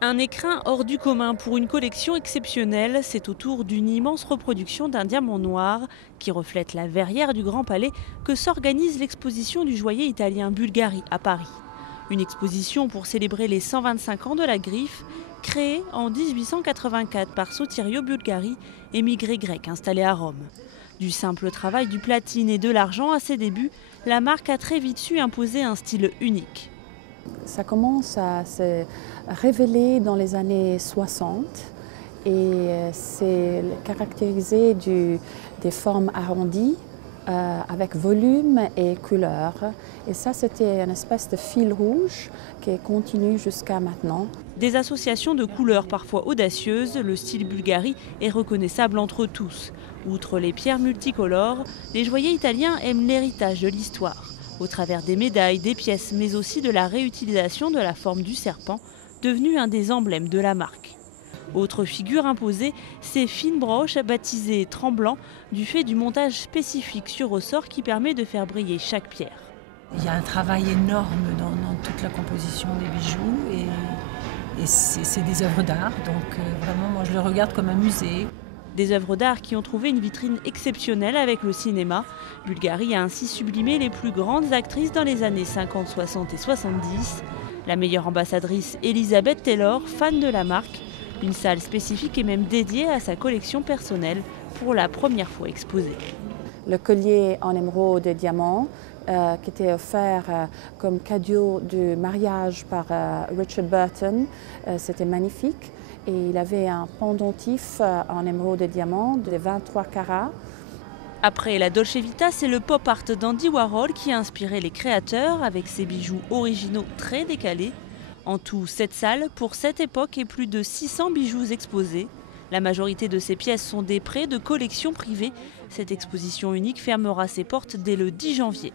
Un écrin hors du commun pour une collection exceptionnelle, c'est autour d'une immense reproduction d'un diamant noir qui reflète la verrière du Grand Palais que s'organise l'exposition du joaillier italien Bulgari à Paris. Une exposition pour célébrer les 125 ans de la griffe, créée en 1884 par Sotirio Bulgari, émigré grec installé à Rome. Du simple travail du platine et de l'argent à ses débuts, la marque a très vite su imposer un style unique. Ça commence à se révéler dans les années 60 et c'est caractérisé des formes arrondies avec volume et couleur. Et ça, c'était une espèce de fil rouge qui continue jusqu'à maintenant. Des associations de couleurs parfois audacieuses, le style Bulgari est reconnaissable entre tous. Outre les pierres multicolores, les joailliers italiens aiment l'héritage de l'histoire, au travers des médailles, des pièces, mais aussi de la réutilisation de la forme du serpent, devenue un des emblèmes de la marque. Autre figure imposée, ces fines broches baptisées tremblants du fait du montage spécifique sur ressort qui permet de faire briller chaque pierre. Il y a un travail énorme dans toute la composition des bijoux et c'est des œuvres d'art, donc vraiment moi je le regarde comme un musée. Des œuvres d'art qui ont trouvé une vitrine exceptionnelle avec le cinéma. Bulgari a ainsi sublimé les plus grandes actrices dans les années 50, 60 et 70. La meilleure ambassadrice Elizabeth Taylor, fan de la marque. Une salle spécifique est même dédiée à sa collection personnelle, pour la première fois exposée. Le collier en émeraude et diamant qui était offert comme cadeau de mariage par Richard Burton, c'était magnifique. Et il avait un pendentif en émeraude et diamant de 23 carats. Après la Dolce Vita, c'est le pop art d'Andy Warhol qui a inspiré les créateurs avec ses bijoux originaux très décalés. En tout, 7 salles pour 7 époques et plus de 600 bijoux exposés. La majorité de ces pièces sont des prêts de collections privées. Cette exposition unique fermera ses portes dès le 10 janvier.